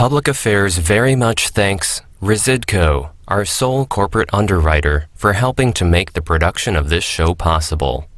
Public Affairs very much thanks Residco, our sole corporate underwriter, for helping to make the production of this show possible.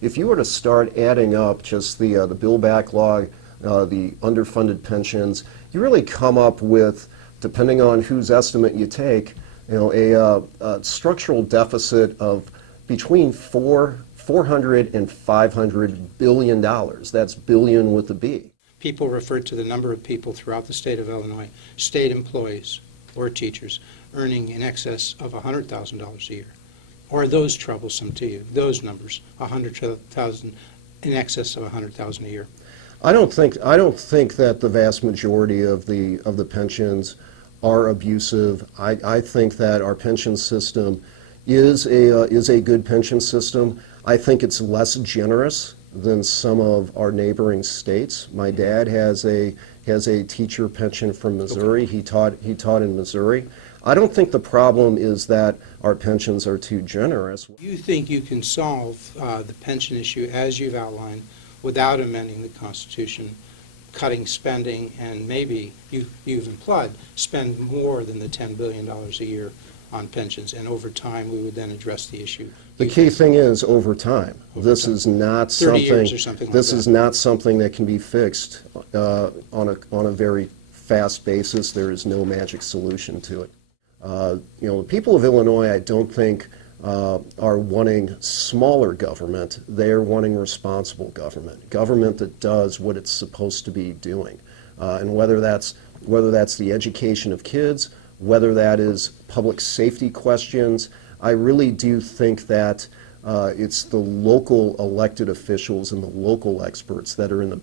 If you were to start adding up just the bill backlog, the underfunded pensions, you really come up with, depending on whose estimate you take, a structural deficit of between 400 and 500 billion dollars. That's billion with a B. People refer to the number of people throughout the state of Illinois, state employees or teachers, earning in excess of $100,000 a year. Or are those troublesome to you? Those numbers, 100,000 in excess of 100,000 a year. I don't think that the vast majority of the pensions are abusive. I think that our pension system is a good pension system. I think it's less generous than some of our neighboring states. My dad has a teacher pension from Missouri. He taught in Missouri. I don't think the problem is that our pensions are too generous. You think you can solve the pension issue as you've outlined without amending the Constitution, cutting spending, and maybe you've implied spend more than the $10 billion a year on pensions, and over time we would then address the issue. The key thing is over time. This is not 30 years or something like this that. is not something that can be fixed on a very fast basis. There is no magic solution to it. The people of Illinois, I don't think, are wanting smaller government. They are wanting responsible government that does what it's supposed to be doing. And whether that's the education of kids, whether that is public safety questions, I really do think that it's the local elected officials and the local experts that are in the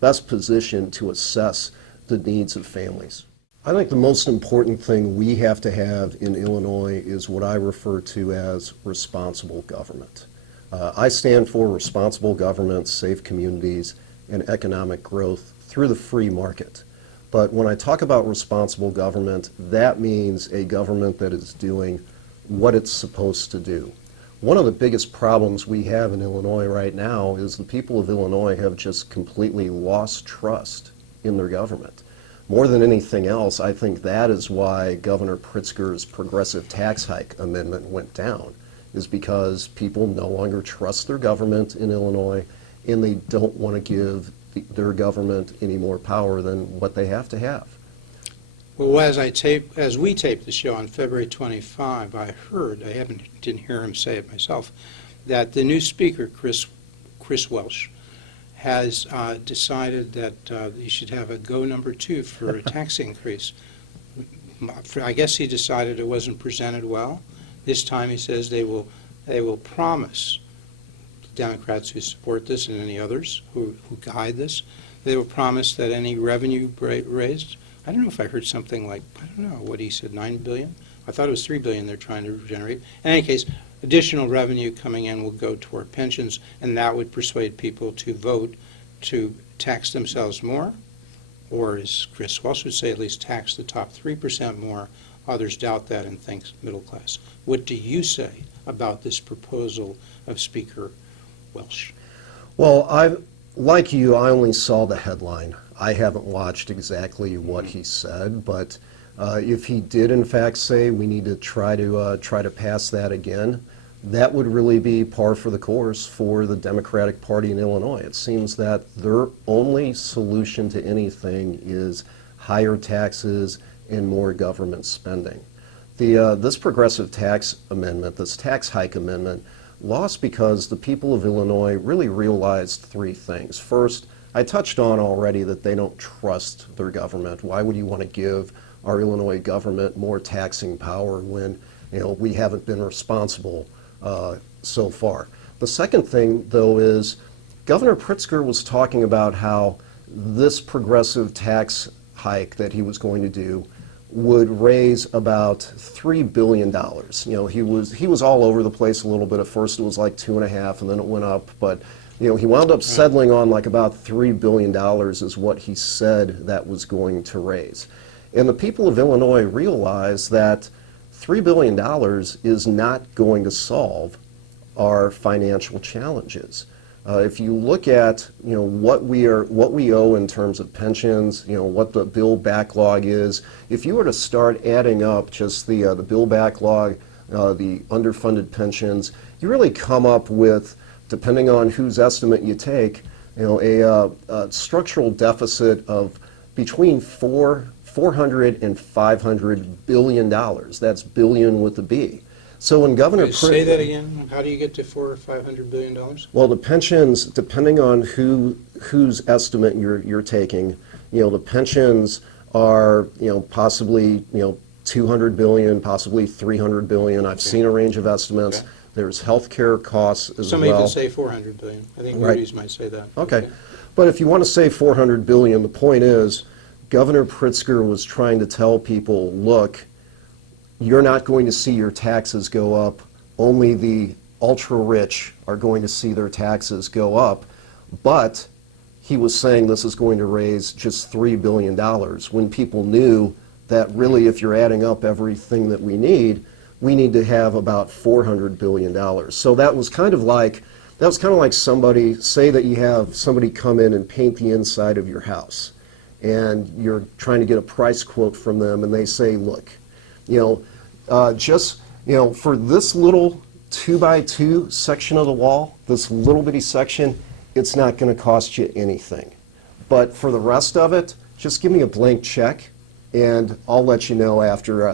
best position to assess the needs of families. I think the most important thing we have to have in Illinois is what I refer to as responsible government. I stand for responsible government, safe communities, and economic growth through the free market. But when I talk about responsible government, that means a government that is doing what it's supposed to do. One of the biggest problems we have in Illinois right now is the people of Illinois have just completely lost trust in their government. More than anything else, I think that is why Governor Pritzker's progressive tax hike amendment went down, is because people no longer trust their government in Illinois, and they don't want to give their government any more power than what they have to have. Well, as we taped the show on February 25, I didn't hear him say it myself, that the new speaker, Chris Welsh, has decided that you should have a go number 2 for a tax increase. I guess he decided it wasn't presented well. This time he says they will promise, Democrats who support this and any others who guide this, they will promise that any revenue raised, I don't know if I heard something like, I don't know what he said, $9 billion? I thought it was $3 billion they're trying to generate. In any case, additional revenue coming in will go toward pensions, and that would persuade people to vote to tax themselves more, or as Chris Welsh would say, at least tax the top 3% more. Others doubt that and think middle class. What do you say about this proposal of Speaker Welsh? Well, like you, I only saw the headline. I haven't watched exactly what he said, but if he did in fact say we need to try to pass that again, that would really be par for the course for the Democratic Party in Illinois. It seems that their only solution to anything is higher taxes and more government spending. This progressive tax amendment, this tax hike amendment, lost because the people of Illinois really realized 3 things. First, I touched on already that they don't trust their government. Why would you want to give our Illinois government more taxing power when we haven't been responsible so far? The second thing, though, is Governor Pritzker was talking about how this progressive tax hike that he was going to do would raise about $3 billion. He was all over the place a little bit. At first it was like 2.5, and then it went up, but he wound up settling on like about $3 billion is what he said that was going to raise. And the people of Illinois realize that $3 billion is not going to solve our financial challenges. If you look at what we owe in terms of pensions, what the bill backlog is, if you were to start adding up just the bill backlog, the underfunded pensions, you really come up with, depending on whose estimate you take, a structural deficit of between 400 and 500 billion dollars. That's billion with a B. So when Governor Say that again. How do you get to $400 or $500 billion? Well, the pensions, depending on whose estimate you're taking, the pensions are possibly 200 billion, possibly 300 billion. I've seen a range of estimates. Okay. There's healthcare costs as Some well. even say 400 billion. I think Right. Moody's might say that. Okay. But if you want to say 400 billion, the point is Governor Pritzker was trying to tell people, look, you're not going to see your taxes go up. Only the ultra-rich are going to see their taxes go up. But he was saying this is going to raise just $3 billion when people knew that really if you're adding up everything that we need to have about $400 billion. So that was kind of like somebody, say that you have somebody come in and paint the inside of your house, and you're trying to get a price quote from them, and they say, look, for this little 2x2 section of the wall, this little bitty section, it's not going to cost you anything. But for the rest of it, just give me a blank check, and I'll let you know after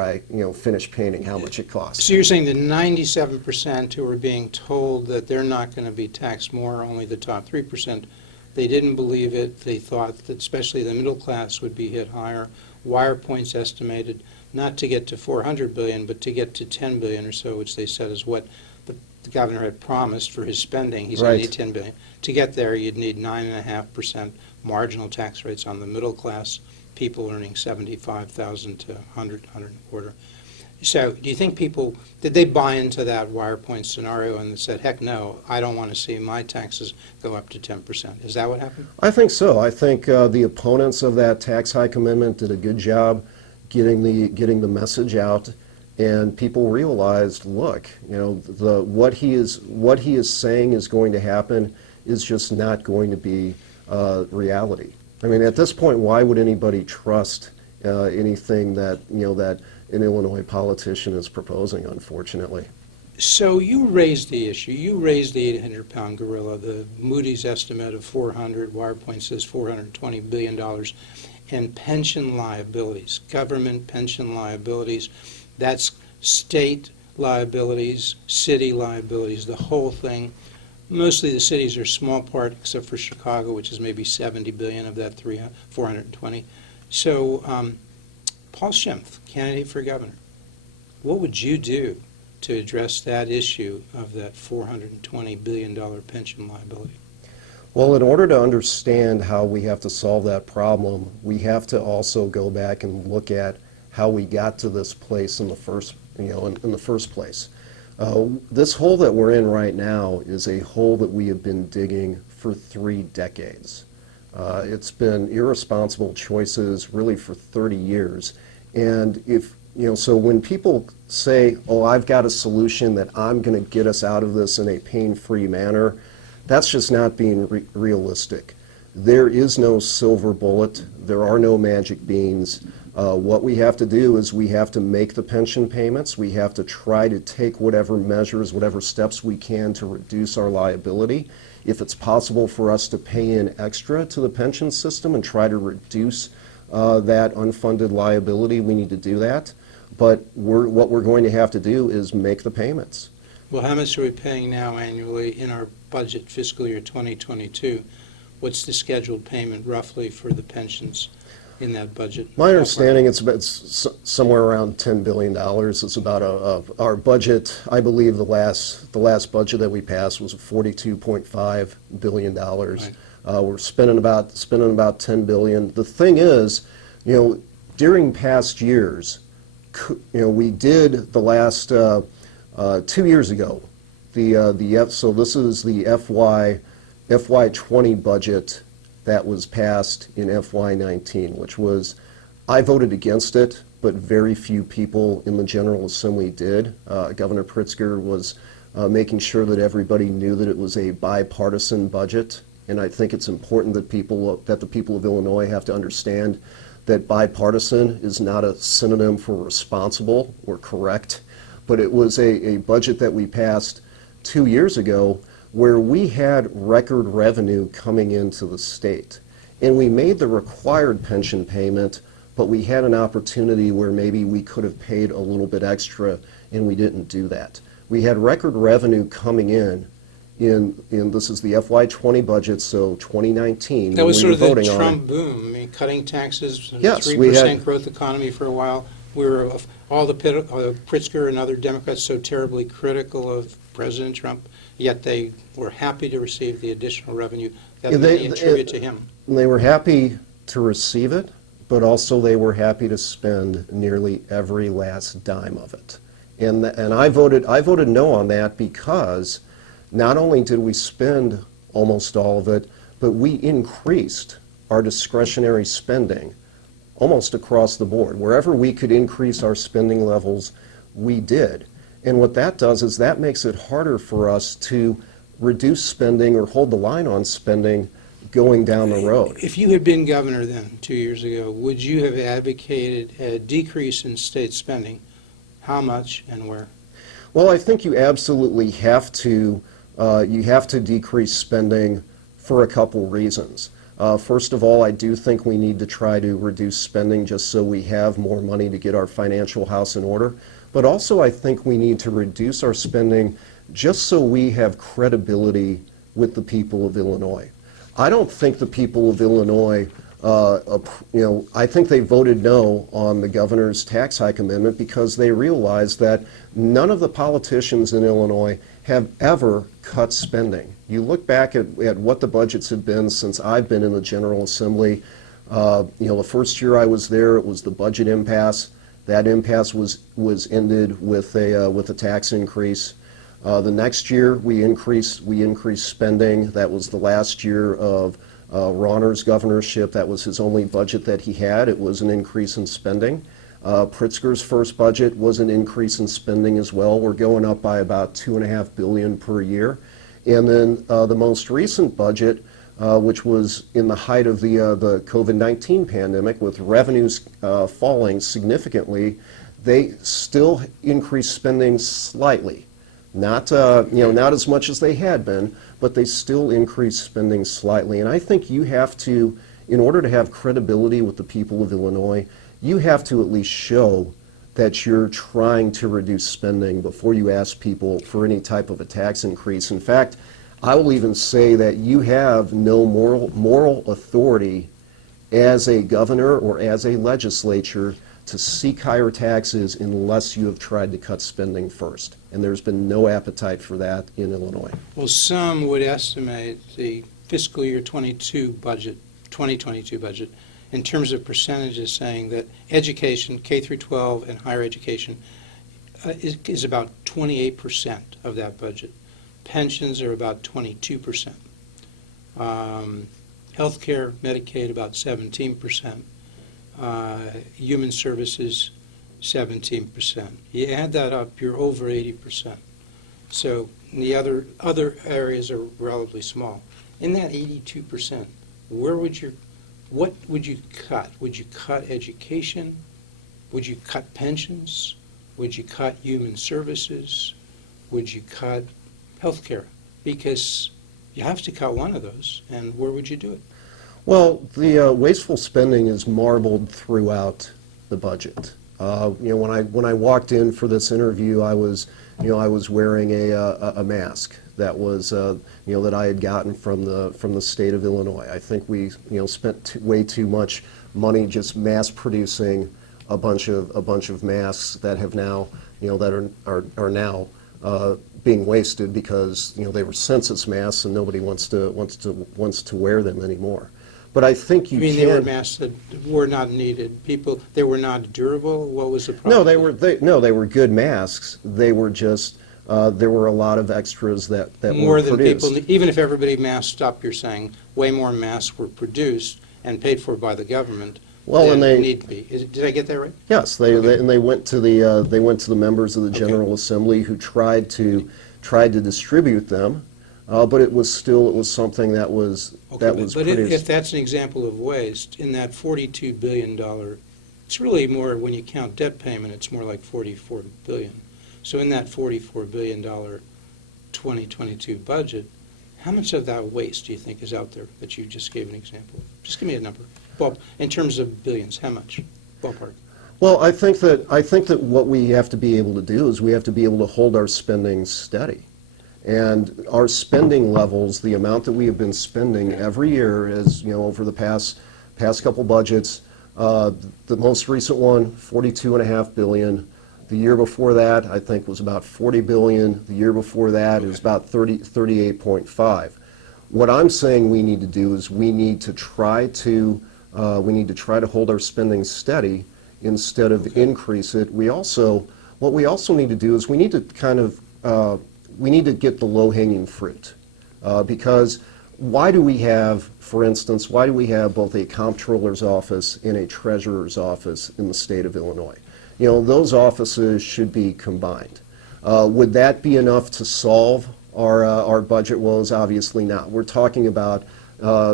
I finish painting how much it costs. So you're saying the 97% who are being told that they're not going to be taxed more, only the top 3%, they didn't believe it. They thought that especially the middle class would be hit higher. Wire Point's estimated not to get to 400 billion, but to get to 10 billion or so, which they said is what the governor had promised for his spending. He's going to need 10 billion. To get there, you'd need 9.5% marginal tax rates on the middle class, people earning 75,000 to 100, 125. So do you think people, did they buy into that Wire Point scenario and said, heck no, I don't want to see my taxes go up to 10%? Is that what happened? I think so. I think the opponents of that tax hike amendment did a good job getting the message out, and people realized, look, what he is saying is going to happen is just not going to be reality. I mean, at this point, why would anybody trust anything that that an Illinois politician is proposing? Unfortunately. So you raised the issue. You raised the 800-pound gorilla. The Moody's estimate of 400, WirePoint says $420 billion, and pension liabilities, government pension liabilities. That's state liabilities, city liabilities, the whole thing. Mostly the cities are small part, except for Chicago, which is maybe 70 billion of that 420. So, Paul Schimpf, candidate for governor, what would you do to address that issue of that $420 billion pension liability? Well, in order to understand how we have to solve that problem, we have to also go back and look at how we got to this place in the first, in the first place. This hole that we're in right now is a hole that we have been digging for 3 decades. It's been irresponsible choices really for 30 years. And so when people say, oh, I've got a solution that I'm going to get us out of this in a pain-free manner, that's just not being realistic. There is no silver bullet. There are no magic beans. What we have to do is we have to make the pension payments. We have to try to take whatever measures, whatever steps we can to reduce our liability. If it's possible for us to pay in extra to the pension system and try to reduce that unfunded liability, we need to do that. But what we're going to have to do is make the payments. Well, how much are we paying now annually in our budget fiscal year 2022? What's the scheduled payment roughly for the pensions in that budget? My understanding, it's somewhere around $10 billion. It's about our budget. I believe the last budget that we passed was $42.5 billion. Right. We're spending about $10 billion. The thing is, during past years, we did the last 2 years ago. So this is the FY20 budget that was passed in FY19, which was, I voted against it but very few people in the General Assembly did. Governor Pritzker was making sure that everybody knew that it was a bipartisan budget, and I think it's important that the people of Illinois have to understand that bipartisan is not a synonym for responsible or correct, but it was a budget that we passed 2 years ago where we had record revenue coming into the state. And we made the required pension payment, but we had an opportunity where maybe we could have paid a little bit extra, and we didn't do that. We had record revenue coming in this is the FY20 budget, so 2019. That was when sort we were of the voting on Trump it. boom. I mean, cutting taxes, Yes, 3% we had- growth economy for a while. We were all the Pritzker and other Democrats so terribly critical of President Trump, yet they were happy to receive the additional revenue that Yeah, many attribute to him. They were happy to receive it, but also they were happy to spend nearly every last dime of it. And I voted no on that because not only did we spend almost all of it, but we increased our discretionary spending almost across the board. Wherever we could increase our spending levels, we did. And what that does is that makes it harder for us to reduce spending or hold the line on spending going down the road. If you had been governor then, 2 years ago, would you have advocated a decrease in state spending? How much and where? Well, I think you absolutely have to decrease spending for a couple reasons. First of all, I do think we need to try to reduce spending just so we have more money to get our financial house in order. But also I think we need to reduce our spending just so we have credibility with the people of Illinois. I don't think the people of Illinois, I think they voted no on the governor's tax hike amendment because they realized that none of the politicians in Illinois have ever cut spending. You look back at what the budgets have been since I've been in the General Assembly. The first year I was there, it was the budget impasse. That impasse was ended with a tax increase. The next year we increased spending. That was the last year of Rauner's governorship. That was his only budget that he had. It was an increase in spending. Pritzker's first budget was an increase in spending as well. We're going up by about $2.5 billion per year. And then the most recent budget, which was in the height of the COVID-19 pandemic, with revenues falling significantly, they still increased spending slightly. Not as much as they had been, but they still increased spending slightly. And I think you have to, in order to have credibility with the people of Illinois, you have to at least show that you're trying to reduce spending before you ask people for any type of a tax increase. In fact, I will even say that you have no moral authority as a governor or as a legislature to seek higher taxes unless you have tried to cut spending first. And there's been no appetite for that in Illinois. Well, some would estimate the fiscal year 2022 budget, in terms of percentages, saying that education, K through 12 and higher education, is about 28% of that budget. Pensions are about 22%. Healthcare, Medicaid, about 17%. Human services, 17%. You add that up, you're over 80%. So the other areas are relatively small. In that 82%, what would you cut? Would you cut education? Would you cut pensions? Would you cut human services? Would you cut health care? Because you have to cut one of those, and where would you do it? Well, the wasteful spending is marbled throughout the budget. When I walked in for this interview, I was wearing a mask that was that I had gotten from the state of Illinois. I think we spent way too much money just mass producing a bunch of masks that have now that are now being wasted because they were census masks and nobody wants to wear them anymore. But I think you mean can. They were masks that were not needed. They were not durable. What was the problem? No, they were good masks. They were just there were a lot of extras that more were than produced. people. Even if everybody masked up, you're saying way more masks were produced and paid for by the government Well, and they need to be. Did I get that right? yes, and they went to the members of the General Assembly who tried to distribute them, but it was something that was But pretty. if that's an example of waste, in that $42 billion, it's really more, when you count debt payment, it's more like $44 billion. So in that $44 billion 2022 budget, how much of that waste do you think is out there that you just gave an example? Just give me a number. Well, in terms of billions, how much? Ballpark. Well, I think that what we have to be able to do is we have to be able to hold our spending steady. And our spending levels, the amount that we have been spending every year, as you know, over the past couple budgets, the most recent one, $42.5 billion. The year before that, I think, was about $40 billion. The year before that, it was about 38.5. What I'm saying we need to do is we need to try to hold our spending steady instead of increase it. What we also need to do is we need to get the low-hanging fruit, because why do we have, for instance, both a comptroller's office and a treasurer's office in the state of Illinois? You know, those offices should be combined. Would that be enough to solve our budget woes? Obviously not. We're talking about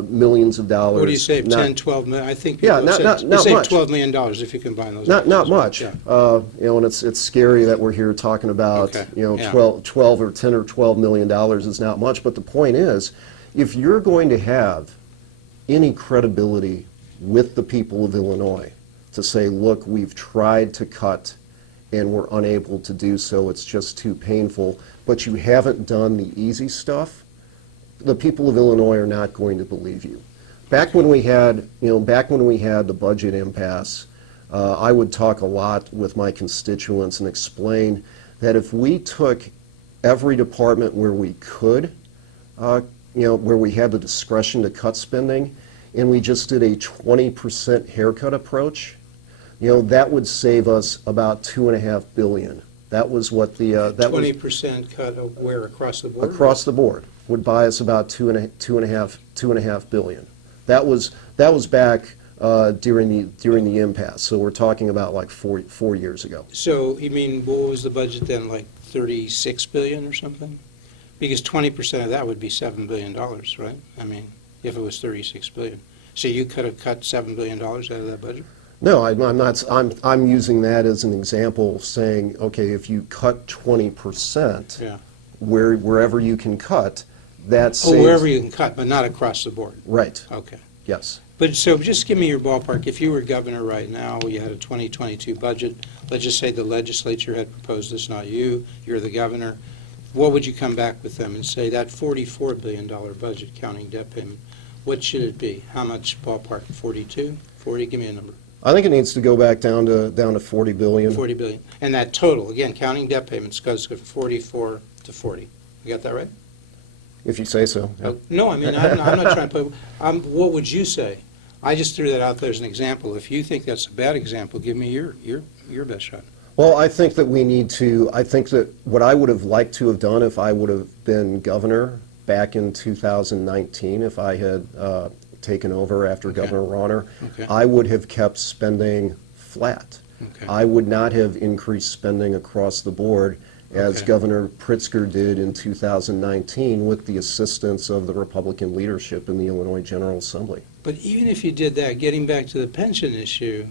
millions of dollars. What do you save, 10, 12 million? I think Yeah, people not save much. $12 million if you combine those. Not offices. much. Yeah. You know, and it's scary that we're here talking about, Okay, you know, yeah. 12 or 10 or $12 million is not much. But the point is, if you're going to have any credibility with the people of Illinois to say, look, we've tried to cut and we're unable to do so, it's just too painful, but you haven't done the easy stuff, the people of Illinois are not going to believe you. Back when we had the budget impasse, I would talk a lot with my constituents and explain that if we took every department where we could, where we had the discretion to cut spending, and we just did a 20% haircut approach, you know, that would save us about $2.5 billion. That was what the 20% cut of where, across the board? across the board would buy us about $2.5 billion. That was back during the impasse. So we're talking about like four years ago. So you mean, what was the budget then, like 36 billion or something? Because 20% of that would be $7 billion, right? I mean, if it was 36 billion. So you could have cut $7 billion out of that budget? No, I'm not. I'm using that as an example, saying, okay, if you cut 20%, Yeah. wherever you can cut, that saves. Oh, wherever you can cut, but not across the board? Right. Okay. Yes. But so just give me your ballpark. If you were governor right now, you had a 2022 budget, let's just say the legislature had proposed this, not you, you're the governor, what would you come back with them and say, that $44 billion budget, counting debt payment, what should it be? How much ballpark? 42? 40? Give me a number. I think it needs to go back down to 40 billion. 40 billion. And that total, again, counting debt payments, goes from 44 to 40. You got that right? If you say so. Yeah. No, I mean, I'm not trying to put, what would you say? I just threw that out there as an example. If you think that's a bad example, give me your best shot. Well, I think that I think that what I would have liked to have done if I would have been governor back in 2019, if I had taken over after Okay. Governor Rauner, Okay. I would have kept spending flat. Okay. I would not have increased spending across the board as Okay. Governor Pritzker did in 2019 with the assistance of the Republican leadership in the Illinois General Assembly. But even if you did that, getting back to the pension issue,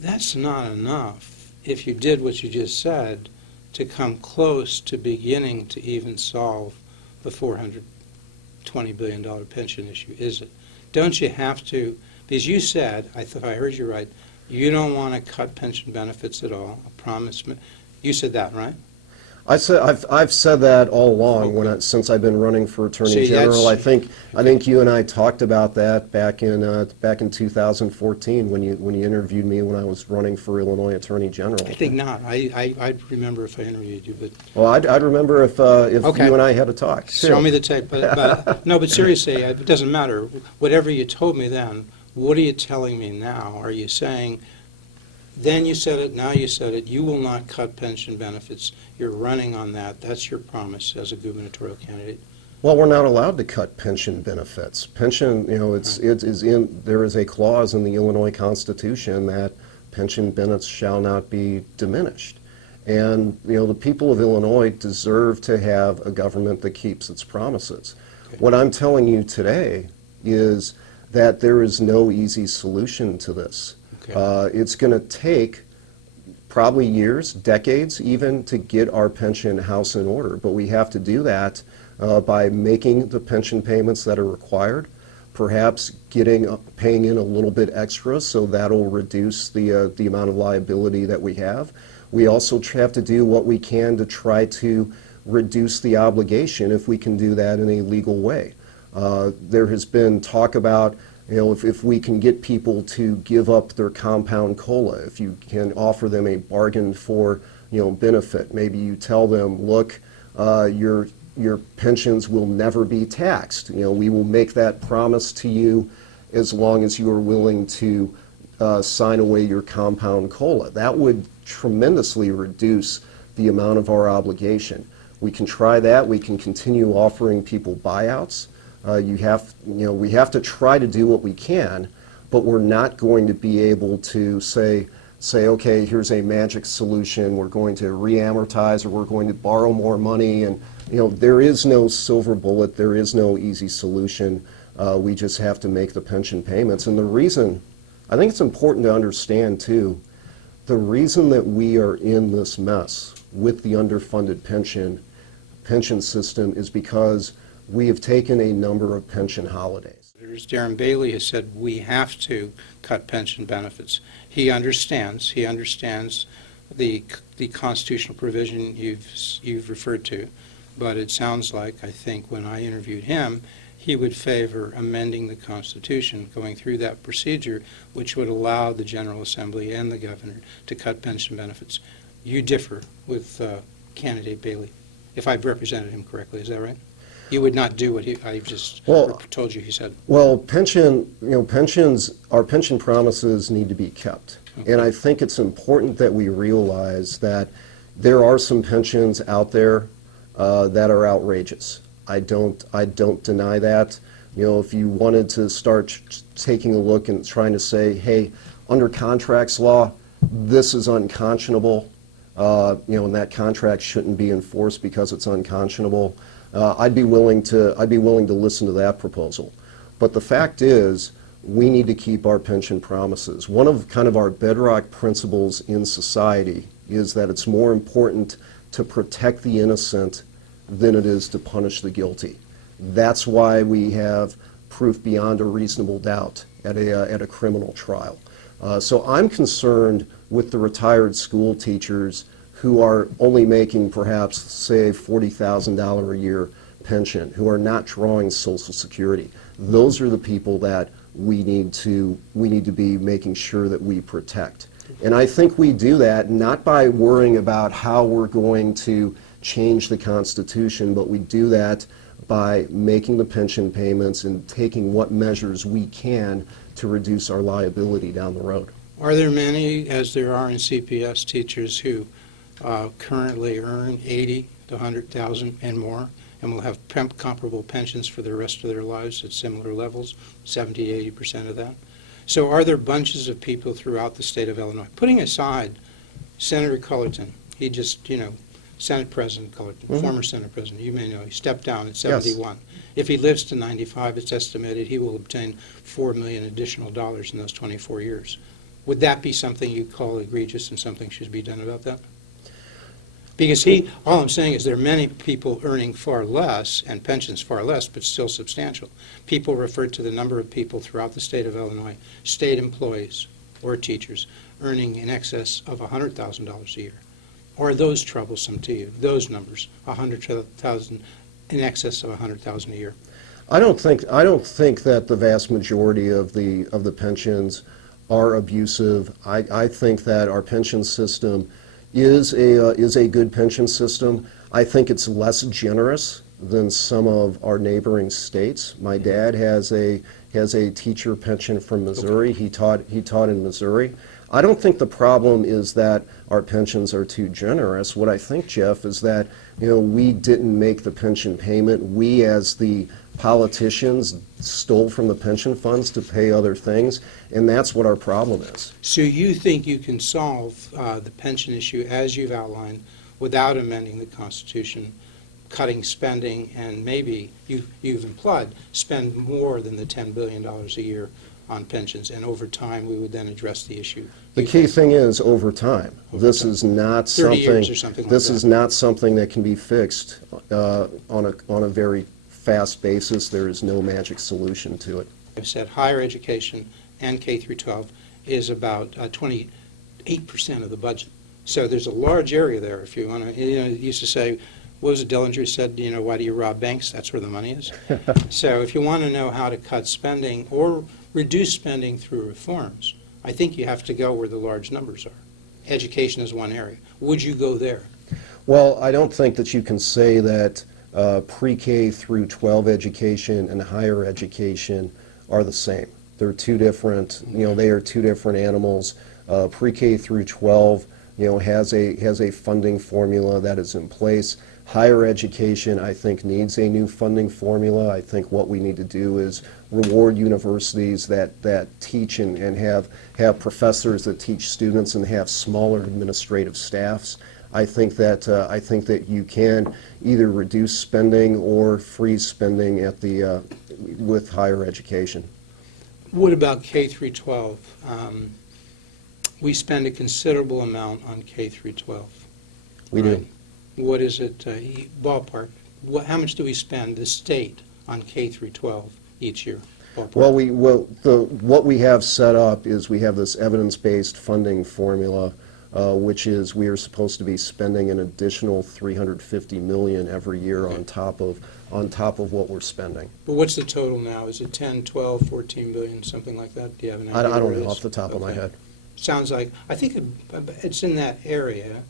that's not enough if you did what you just said to come close to beginning to even solve the $420 billion pension issue, is it? Don't you have to, because you said, if I heard you right, you don't want to cut pension benefits at all, a promise. You said that, right? I've said that all along since I've been running for Attorney See, General. I that's- think you and I talked about that back in 2014 when you interviewed me when I was running for Illinois Attorney General. I think not. I'd remember if I interviewed you, but Well, I'd remember if Okay. you and I had a talk. show me the tape. But no, but seriously, it doesn't matter. Whatever you told me then, what are you telling me now? Are you saying, then you said it, now you said it, you will not cut pension benefits, you're running on that, that's your promise as a gubernatorial candidate? Well, we're not allowed to cut pension benefits. Pension, there is a clause in the Illinois Constitution that pension benefits shall not be diminished. And, the people of Illinois deserve to have a government that keeps its promises. Okay. What I'm telling you today is that there is no easy solution to this. Okay. It's going to take probably years, decades even, to get our pension house in order. But we have to do that by making the pension payments that are required, perhaps paying in a little bit extra, so that'll reduce the amount of liability that we have. We also have to do what we can to try to reduce the obligation if we can do that in a legal way. There has been talk about, if we can get people to give up their compound COLA, if you can offer them a bargain for, benefit. Maybe you tell them, look, your pensions will never be taxed. We will make that promise to you as long as you are willing to sign away your compound COLA. That would tremendously reduce the amount of our obligation. We can try that. We can continue offering people buyouts. We have to try to do what we can, but we're not going to be able to say, okay, here's a magic solution. We're going to re-amortize, or we're going to borrow more money. And there is no silver bullet. There is no easy solution. We just have to make the pension payments. And the reason, I think it's important to understand too, the reason that we are in this mess with the underfunded pension system is because we have taken a number of pension holidays. As Darren Bailey has said, we have to cut pension benefits. He understands the constitutional provision you've referred to, but it sounds like, I think, when I interviewed him, he would favor amending the Constitution, going through that procedure, which would allow the General Assembly and the governor to cut pension benefits. You differ with candidate Bailey, if I've represented him correctly. Is that right? You would not do what I just told you he said. Well, our pension promises need to be kept. Okay. And I think it's important that we realize that there are some pensions out there that are outrageous. I don't deny that. If you wanted to start taking a look and trying to say, hey, under contracts law, this is unconscionable, and that contract shouldn't be enforced because it's unconscionable, I'd be willing to listen to that proposal. But the fact is, we need to keep our pension promises. One of kind of our bedrock principles in society is that it's more important to protect the innocent than it is to punish the guilty. That's why we have proof beyond a reasonable doubt at a criminal trial. So I'm concerned with the retired school teachers who are only making perhaps, say, $40,000 a year pension, who are not drawing Social Security. Those are the people that we need to be making sure that we protect. And I think we do that not by worrying about how we're going to change the Constitution, but we do that by making the pension payments and taking what measures we can to reduce our liability down the road. Are there many, as there are in CPS, teachers who currently earn $80,000 to $100,000 and more, and will have comparable pensions for the rest of their lives at similar levels, 70% to 80% of that? So are there bunches of people throughout the state of Illinois, putting aside Senator Cullerton, he just, Senate President Cullerton, former Senate President, you may know, he stepped down at 71. Yes. If he lives to 95, it's estimated he will obtain $4 million additional dollars in those 24 years. Would that be something you call egregious and something should be done about that? Because all I'm saying is there are many people earning far less and pensions far less, but still substantial. People refer to the number of people throughout the state of Illinois, state employees or teachers, earning in excess of $100,000 a year. Are those troublesome to you, those numbers, 100,000 in excess of 100,000 a year? I don't think that the vast majority of the pensions are abusive. I think that our pension system is a good pension system. I think it's less generous than some of our neighboring states. My dad has a teacher pension from Missouri. He taught in Missouri. I don't think the problem is that our pensions are too generous. What I think, Jeff, is that, we didn't make the pension payment. We, as the politicians, stole from the pension funds to pay other things, and that's what our problem is. So you think you can solve the pension issue as you've outlined without amending the Constitution, cutting spending, and maybe, you've implied, spend more than the $10 billion a year on pensions, and over time we would then address the issue? The key thing is over time. This is not 30 years something. or something like This that. is not something that can be fixed on a very fast basis. There is no magic solution to it. I've said higher education and K through 12 is about 28% of the budget. So there's a large area there. If you want to, it used to say, what was it Dillinger said, why do you rob banks? That's where the money is. So if you want to know how to cut spending or reduce spending through reforms, I think you have to go where the large numbers are. Education is one area. Would you go there? Well, I don't think that you can say that pre-K through 12 education and higher education are the same. They're two different, they are two different animals. Pre-K through 12, has a funding formula that is in place. Higher education, I think, needs a new funding formula. I think what we need to do is reward universities that teach and have professors that teach students and have smaller administrative staffs. I think that you can either reduce spending or freeze spending at with higher education. What about K through 12? We spend a considerable amount on K through 12. We right? do. What is it, ballpark? How much do we spend, the state, on K through 12 each year? Ballpark? Well, what we have set up is we have this evidence-based funding formula, which is we are supposed to be spending an additional $350 million every year on top of what we're spending. But what's the total now? Is it 10, 12, 14 billion, something like that? Do you have an I idea? don't where it know is? off the top of my head. Sounds like, I think it's in that area.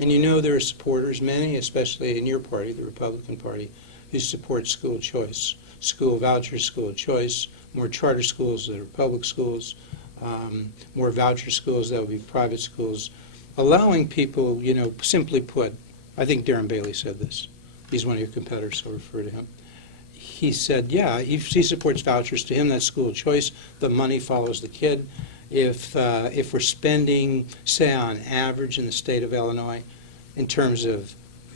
And there are supporters, many, especially in your party, the Republican Party, who support school choice, school vouchers, school choice, more charter schools that are public schools, more voucher schools that will be private schools, allowing people, simply put, I think Darren Bailey said this. He's one of your competitors, so I'll refer to him. He said, yeah, he supports vouchers. To him, that's school choice. The money follows the kid. If we're spending, say, on average in the state of Illinois, in terms of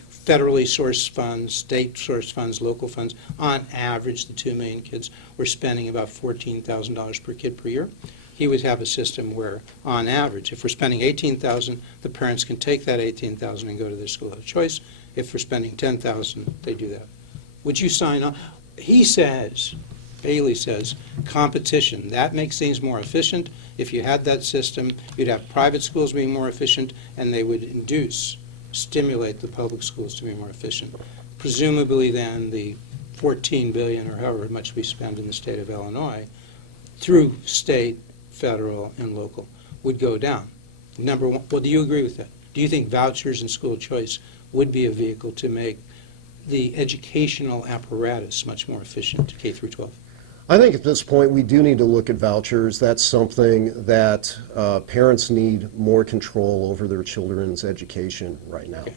federally sourced funds, state sourced funds, local funds, on average, the 2 million kids, we're spending about $14,000 per kid per year. He would have a system where, on average, if we're spending $18,000, the parents can take that $18,000 and go to their school of choice. If we're spending $10,000, they do that. Would you sign on? He says, Bailey says, competition. That makes things more efficient. If you had that system, you'd have private schools being more efficient, and they would stimulate the public schools to be more efficient. Presumably then the $14 billion or however much we spend in the state of Illinois through state, federal, and local would go down. Number one, well, do you agree with that? Do you think vouchers and school choice would be a vehicle to make the educational apparatus much more efficient, K through 12? I think at this point we do need to look at vouchers. That's something that parents need more control over their children's education right now. Okay.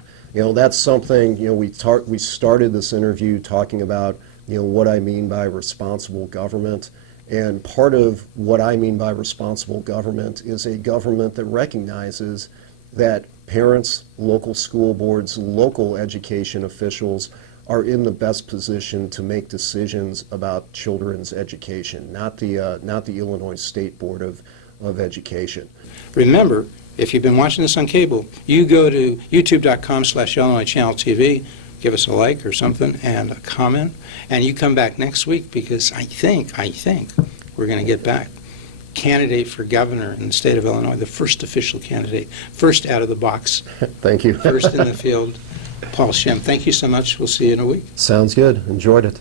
That's something, we started this interview talking about, what I mean by responsible government. And part of what I mean by responsible government is a government that recognizes that parents, local school boards, local education officials are in the best position to make decisions about children's education, not the Illinois State Board of Education. Remember, if you've been watching this on cable, you go to youtube.com/IllinoisChannelTV, give us a like or something and a comment, and you come back next week because I think we're going to get back. Candidate for governor in the state of Illinois, the first official candidate, first out of the box, Thank you. first in the field, Paul Schimpf. Thank you so much. We'll see you in a week. Sounds good. Enjoyed it.